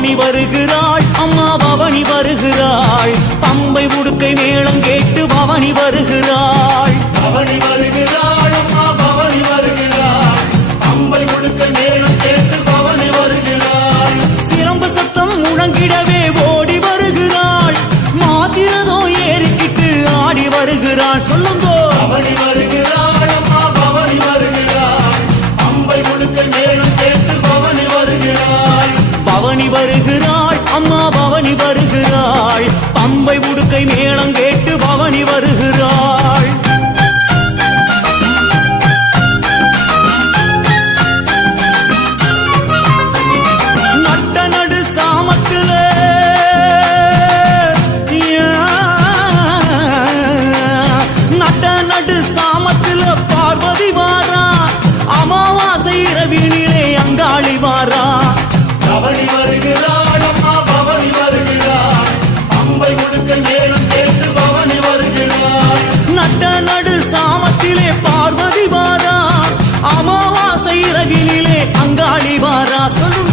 பவனி வருகிறாள் அம்மா பவனி வருகிறாள் பம்பை உடுக்கை மேளம் கேட்டு பவனி வருகிறாள் பவனி வருகிறாள் அம்மா பவனி வருகிறாள் பம்பை உடுக்கை மேளம் கேட்டு பவனி வருகிறாள் சிலம்பு சத்தம் முழங்கிடவே ஓடி வருகிறாள் மாசிரதோ ஏறிக்கிட்டு ஆடி வருகிறாள் சொல்லுங்கோ பவனி வருகிறாள் அம்மா பவனி வருகிறாள் பம்பை உடுக்கை மேளம் கேட்டு பவனி வருகிறாள் பவனி வருகிறாள் அம்மா பவனி வருகிறாள் பம்பை உடுக்கை மேளம் கேட்டு பவனி வருகிறாள் நட்ட நடு சாமத்துல நட்ட நடு சாமத்துல பார்வதி வாரா அமாவாசை இரவினிலே அங்காளி வாரா பவனி வருகிறாள் அம்மா பவனி வருகிறாள் பம்பை உடுக்கை மேளம் கேட்டு பவனி வருகிறாள் நட்ட நடு சாமத்திலே பார்வதி வாரா அமாவாசை இரவினிலே அங்காளி வாரா சொல்லுங்க